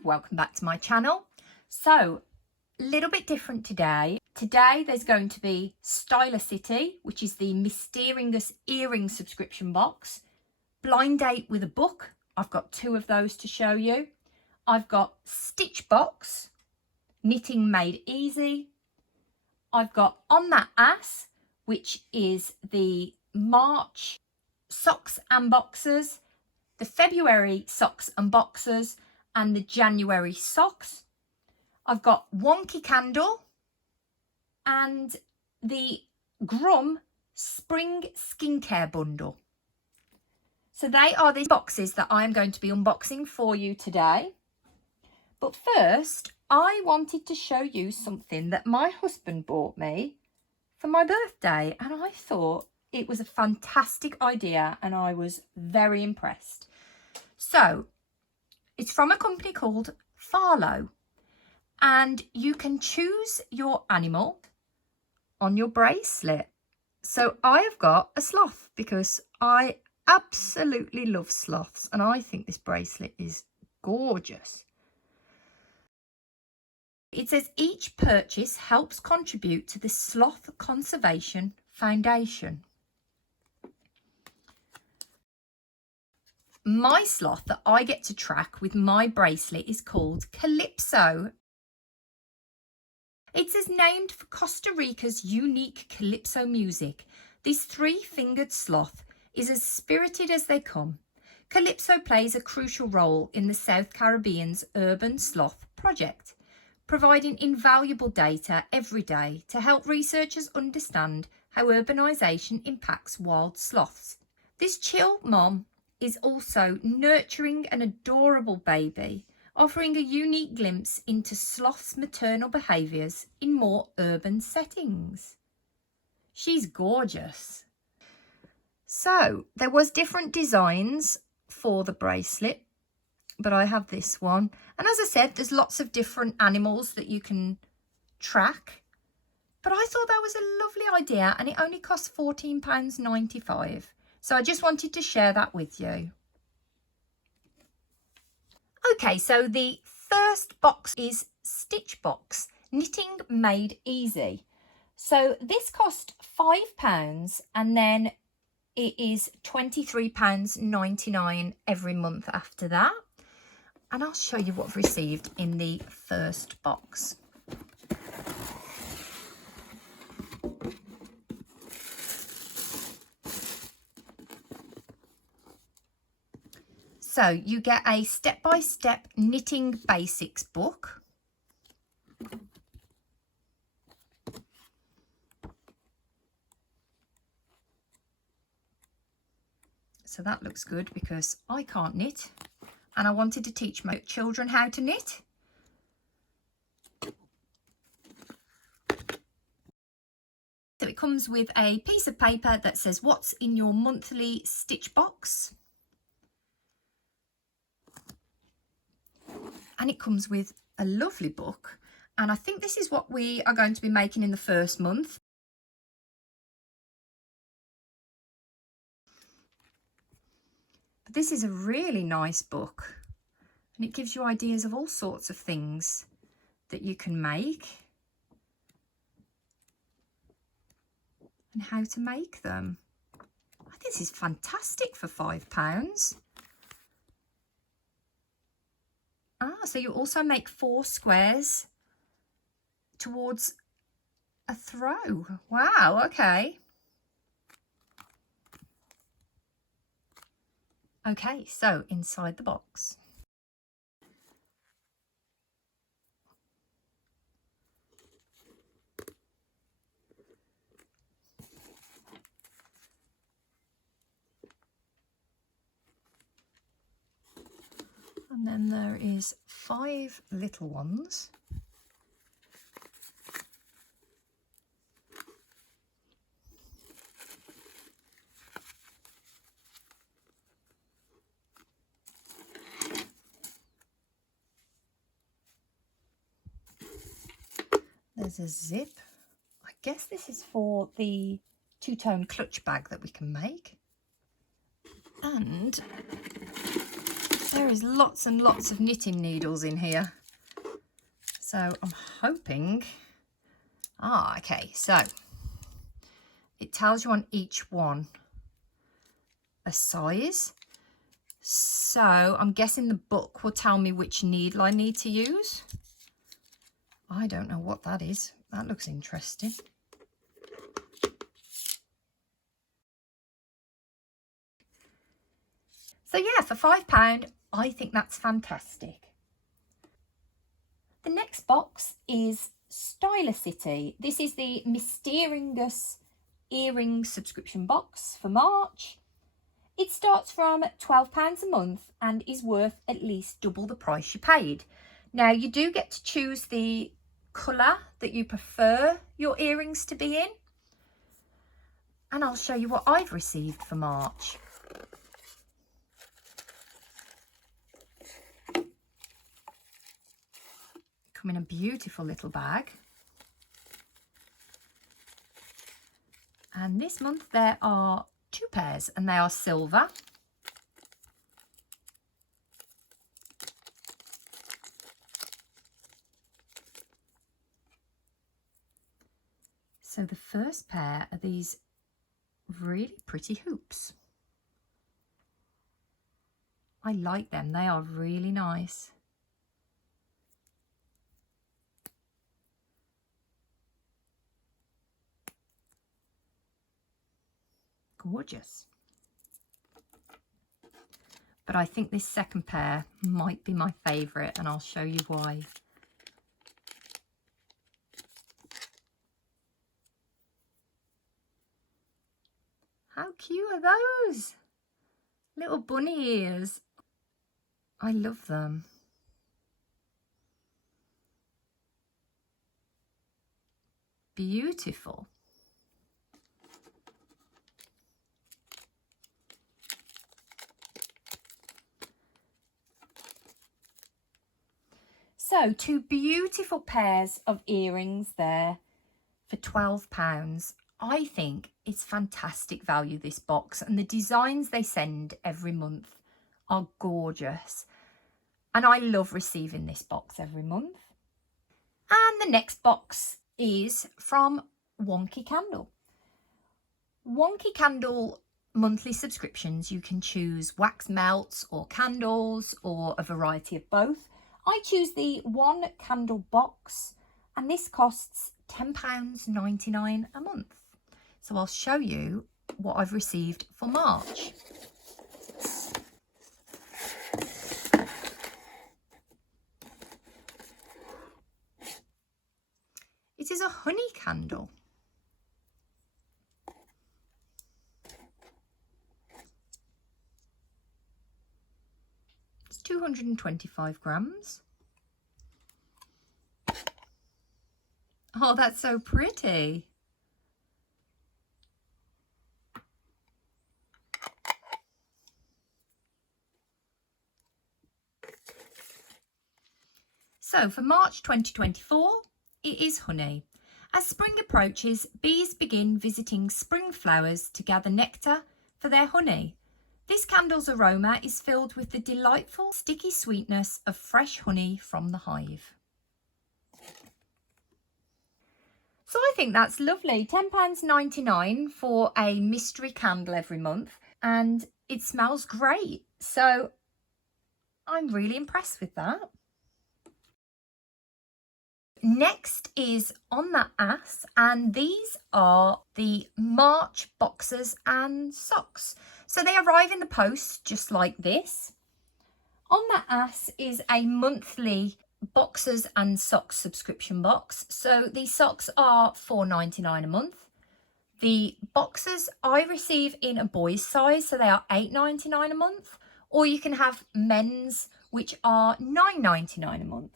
and welcome back to my channel. So, a little bit different today. Today there's going to be Stylacity, which is the mystEARRINGous earring subscription box. Blind date with a book. I've got two of those to show you. I've got Stitch Box, Knitting Made Easy. I've got On That Ass, which is the March socks and boxers, the February socks and boxers, and the January socks. I've got Wonky Candle and the Grum Spring Skincare Bundle. So they are the boxes that I'm going to be unboxing for you today. But first, I wanted to show you something that my husband bought me for my birthday, and I thought it was a fantastic idea and I was very impressed. So it's from a company called Fahlo, and you can choose your animal on your bracelet. So I have got a sloth because I absolutely love sloths, and I think this bracelet is gorgeous. It says each purchase helps contribute to the Sloth Conservation Foundation. My sloth that I get to track with my bracelet is called Calypso. It says named for Costa Rica's unique calypso music. This three-fingered sloth is as spirited as they come. Calypso plays a crucial role in the South Caribbean's urban sloth project, providing invaluable data every day to help researchers understand how urbanisation impacts wild sloths. This chill mom is also nurturing an adorable baby, offering a unique glimpse into sloths' maternal behaviours in more urban settings. She's gorgeous. So there was different designs for the bracelet, but I have this one. And as I said, there's lots of different animals that you can track. But I thought that was a lovely idea, and it only costs £14.95. So I just wanted to share that with you. Okay, so the first box is Stitch Box, Knitting Made Easy. So this cost £5, and then it is £23.99 every month after that. And I'll show you what I've received in the first box. So you get a step-by-step knitting basics book. So that looks good because I can't knit, and I wanted to teach my children how to knit. So it comes with a piece of paper that says what's in your monthly stitch box. And it comes with a lovely book. And I think this is what we are going to be making in the first month. But this is a really nice book. And it gives you ideas of all sorts of things that you can make and how to make them. I think this is fantastic for £5. So you also make 4 squares towards a throw. Wow, okay. Okay, so inside the box. And then there is 5 little ones. There's a zip. I guess this is for the two-tone clutch bag that we can make. And There is lots and lots of knitting needles in here. So I'm hoping, okay, so it tells you on each one a size. So I'm guessing the book will tell me which needle I need to use. I don't know what that is. That looks interesting. So yeah, for £5, I think that's fantastic. The next box is Stylacity. This is the mystEARRINGous earring subscription box for March. It starts from £12 a month and is worth at least double the price you paid. Now you do get to choose the colour that you prefer your earrings to be in. And I'll show you what I've received for March. Come in a beautiful little bag. And this month there are 2 pairs and they are silver. So the first pair are these really pretty hoops. I like them, they are really nice. Gorgeous. But I think this second pair might be my favourite and I'll show you why. How cute are those? Little bunny ears. I love them. Beautiful. So 2 beautiful pairs of earrings there for £12. I think it's fantastic value, this box, and the designs they send every month are gorgeous. And I love receiving this box every month. And the next box is from Wonky Candle. Wonky Candle monthly subscriptions, you can choose wax melts or candles or a variety of both. I choose the 1 candle box and this costs £10.99 a month. So I'll show you what I've received for March. It is a honey candle. It's 225 grams. Oh, that's so pretty. So for March 2024, it is honey. As spring approaches, bees begin visiting spring flowers to gather nectar for their honey. This candle's aroma is filled with the delightful sticky sweetness of fresh honey from the hive. So I think that's lovely. £10.99 for a mystery candle every month, and it smells great. So I'm really impressed with that. Next is On That Ass, and these are the March boxers and socks. So they arrive in the post just like this. On That Ass is a monthly boxers and socks subscription box. So these socks are £4.99 a month. The boxers I receive in a boy's size, so they are £8.99 a month, or you can have men's, which are £9.99 a month.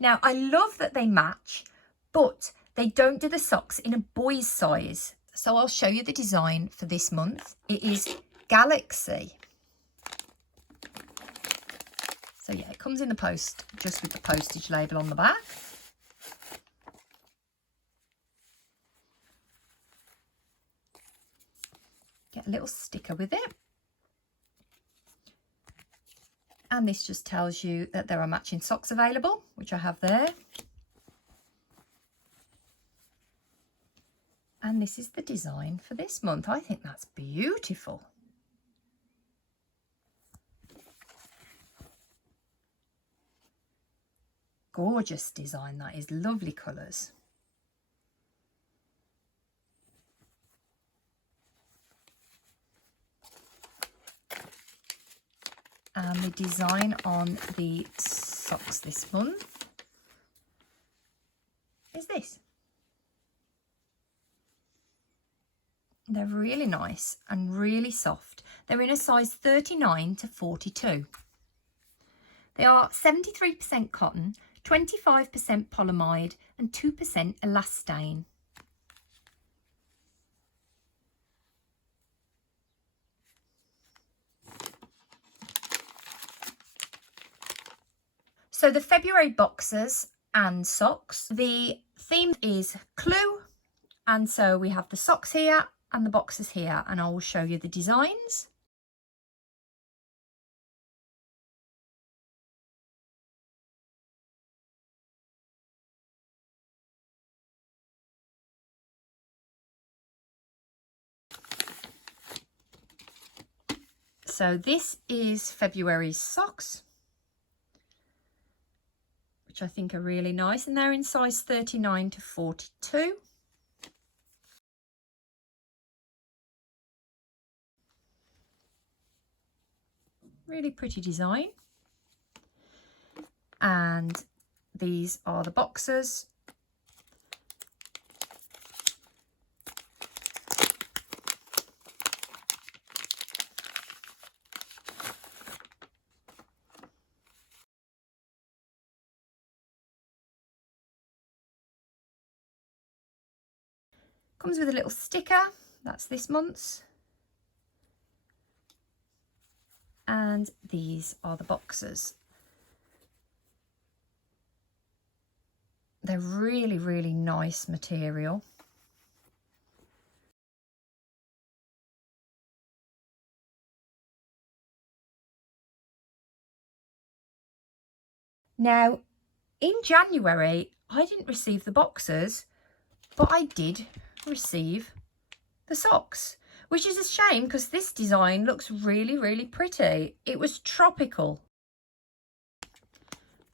Now, I love that they match, but they don't do the socks in a boy's size. So I'll show you the design for this month. It is Galaxy. So yeah, it comes in the post just with the postage label on the back. Get a little sticker with it. And this just tells you that there are matching socks available, which I have there. And this is the design for this month. I think that's beautiful. Gorgeous design, that is. Lovely colours. And the design on the socks this month is this. They're really nice and really soft. They're in a size 39 to 42. They are 73% cotton, 25% polyamide and 2% elastane. So the February boxers and socks, the theme is Clue, and so we have the socks here and the boxers here, and I will show you the designs. So this is February's socks, which I think are really nice, and they're in size 39 to 42. Really pretty design. And these are the boxers. Comes with a little sticker, that's this month's. And these are the boxers. They're really, really nice material. Now, in January, I didn't receive the boxers, but I did receive the socks, which is a shame because this design looks really, really pretty. It was tropical.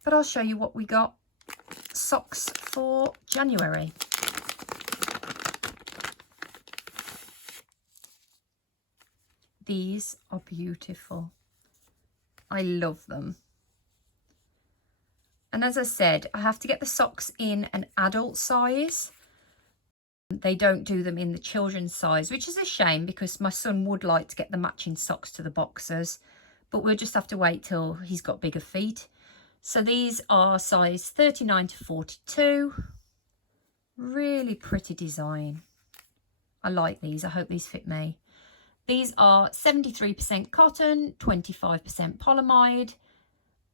But I'll show you what we got. Socks for January. These are beautiful. I love them. And as I said, I have to get the socks in an adult size. They don't do them in the children's size, which is a shame because my son would like to get the matching socks to the boxers, but we'll just have to wait till he's got bigger feet. So these are size 39 to 42. Really pretty design. I like these. I hope these fit me. These are 73% cotton, 25% polyamide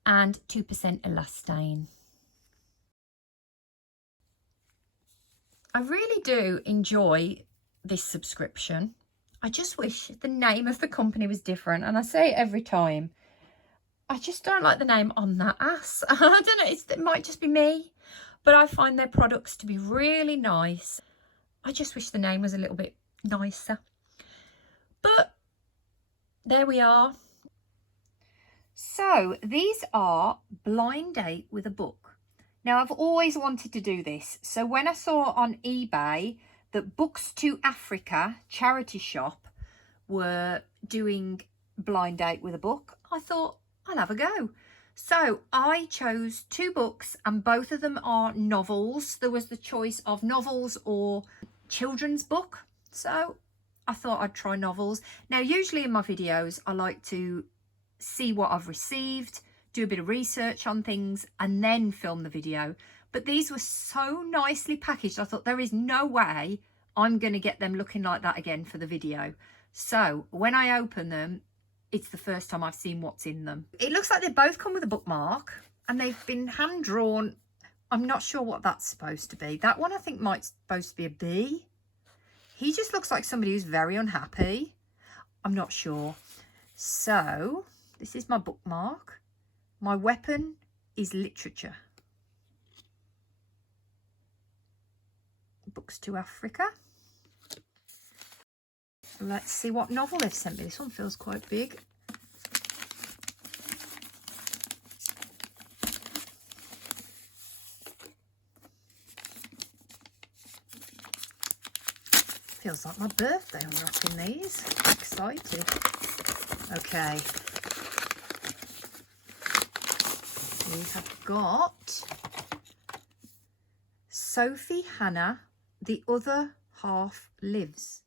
and 2% elastane. I really do enjoy this subscription. I just wish the name of the company was different, and I say it every time. I just don't like the name on that ass. I don't know, it might just be me, but I find their products to be really nice. I just wish the name was a little bit nicer. But there we are. So these are Blind Date with a Book. Now, I've always wanted to do this. So when I saw on eBay that Books to Africa charity shop were doing Blind Date with a Book, I thought I'll have a go. So I chose 2 books and both of them are novels. There was the choice of novels or children's book. So I thought I'd try novels. Now, usually in my videos, I like to see what I've received, do a bit of research on things and then film the video. But these were so nicely packaged. I thought there is no way I'm going to get them looking like that again for the video. So when I open them, it's the first time I've seen what's in them. It looks like they both come with a bookmark and they've been hand drawn. I'm not sure what that's supposed to be. That one I think might supposed to be a bee. He just looks like somebody who's very unhappy. I'm not sure. So this is my bookmark. My weapon is literature. Books to Africa. Let's see what novel they've sent me. This one feels quite big. Feels like my birthday unwrapping these. Excited. Okay. We have got Sophie Hannah, The Other Half Lives.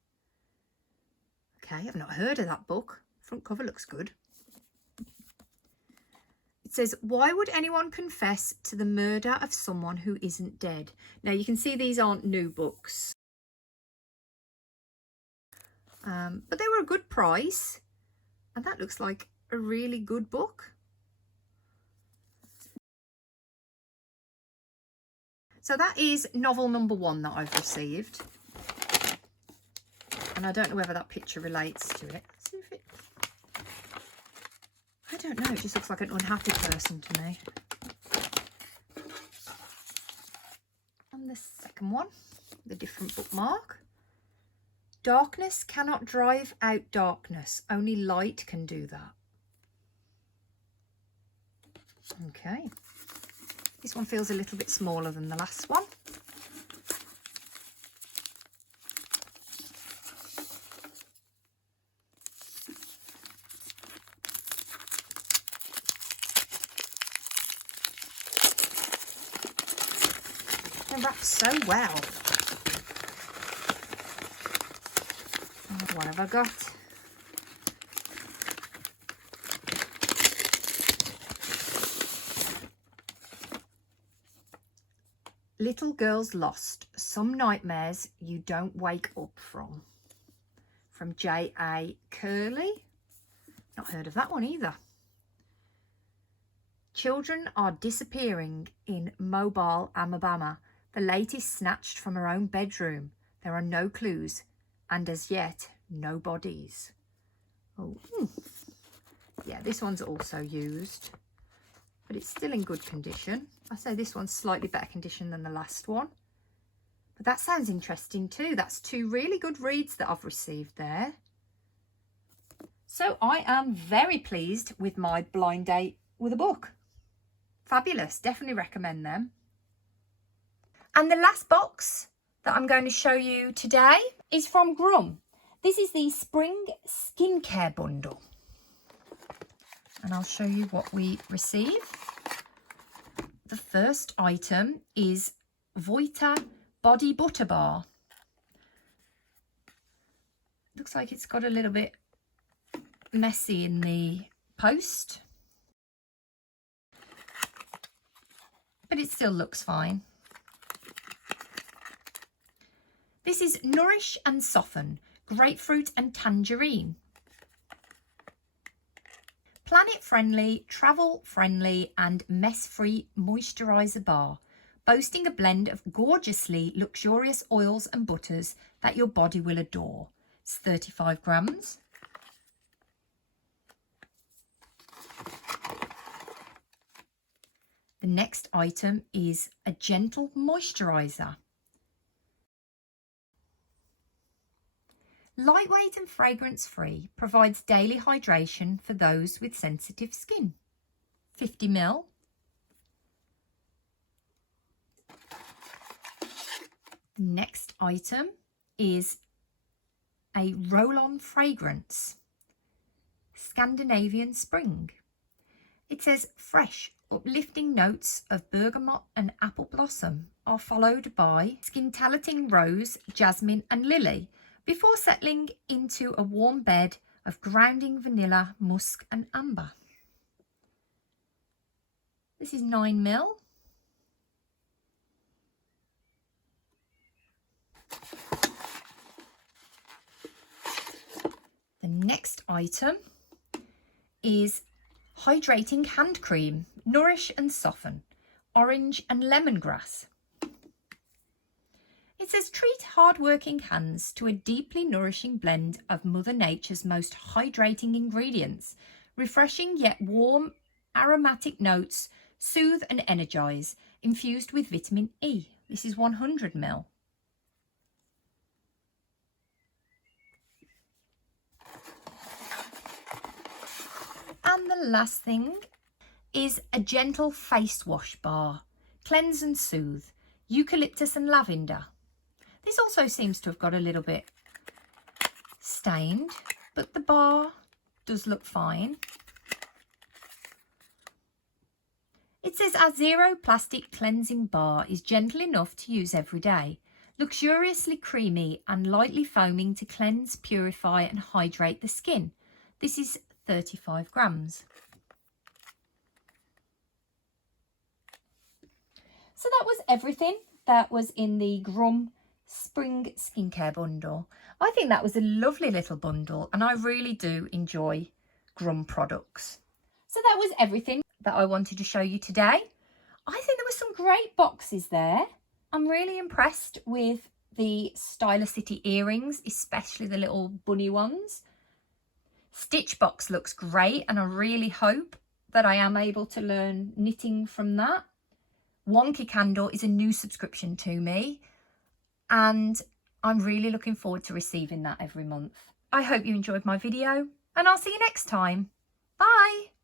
Okay, I've not heard of that book. Front cover looks good. It says, why would anyone confess to the murder of someone who isn't dead? Now you can see these aren't new books. But they were a good price. And that looks like a really good book. So that is novel number 1 that I've received. And I don't know whether that picture relates to it. Let's see if it... I don't know, it just looks like an unhappy person to me. And the second one, the different bookmark. Darkness cannot drive out darkness. Only light can do that. Okay. This one feels a little bit smaller than the last one. They're wrapped so well. What have I got? Little Girls Lost, Some Nightmares You Don't Wake Up From. From J.A. Curley. Not heard of that one either. Children are disappearing in Mobile, Alabama. The latest snatched from her own bedroom. There are no clues, and as yet, no bodies. Oh, yeah, this one's also used, but it's still in good condition. I say this one's slightly better condition than the last one. But that sounds interesting too. That's 2 really good reads that I've received there. So I am very pleased with my blind date with a book. Fabulous, definitely recommend them. And the last box that I'm going to show you today is from Grum. This is the Spring Skincare Bundle. And I'll show you what we receive. The first item is Voita Body Butter Bar. Looks like it's got a little bit messy in the post, but it still looks fine. This is Nourish and Soften, Grapefruit and Tangerine. Planet-friendly, travel-friendly and mess-free moisturiser bar, boasting a blend of gorgeously luxurious oils and butters that your body will adore. It's 35 grams. The next item is a gentle moisturiser. Lightweight and fragrance-free, provides daily hydration for those with sensitive skin. 50 ml. Next item is a roll-on fragrance. Scandinavian Spring. It says fresh, uplifting notes of bergamot and apple blossom are followed by skin-talitting rose, jasmine and lily, before settling into a warm bed of grounding vanilla, musk and amber. This is 9 ml. The next item is Hydrating Hand Cream, Nourish and Soften, Orange and Lemongrass. It says treat hard-working hands to a deeply nourishing blend of Mother Nature's most hydrating ingredients, refreshing yet warm aromatic notes, soothe and energise, infused with vitamin E. This is 100 ml. And the last thing is a gentle face wash bar. Cleanse and soothe, eucalyptus and lavender. This also seems to have got a little bit stained, but the bar does look fine. It says our zero plastic cleansing bar is gentle enough to use every day, luxuriously creamy and lightly foaming to cleanse, purify and hydrate the skin. This is 35 grams. So that was everything that was in the Grum Spring Skincare Bundle. I think that was a lovely little bundle and I really do enjoy Grum products. So that was everything that I wanted to show you today. I think there were some great boxes there. I'm really impressed with the Stylacity earrings, especially the little bunny ones. Stitch box looks great and I really hope that I am able to learn knitting from that. Wonky Candle is a new subscription to me and I'm really looking forward to receiving that every month. I hope you enjoyed my video and I'll see you next time. Bye!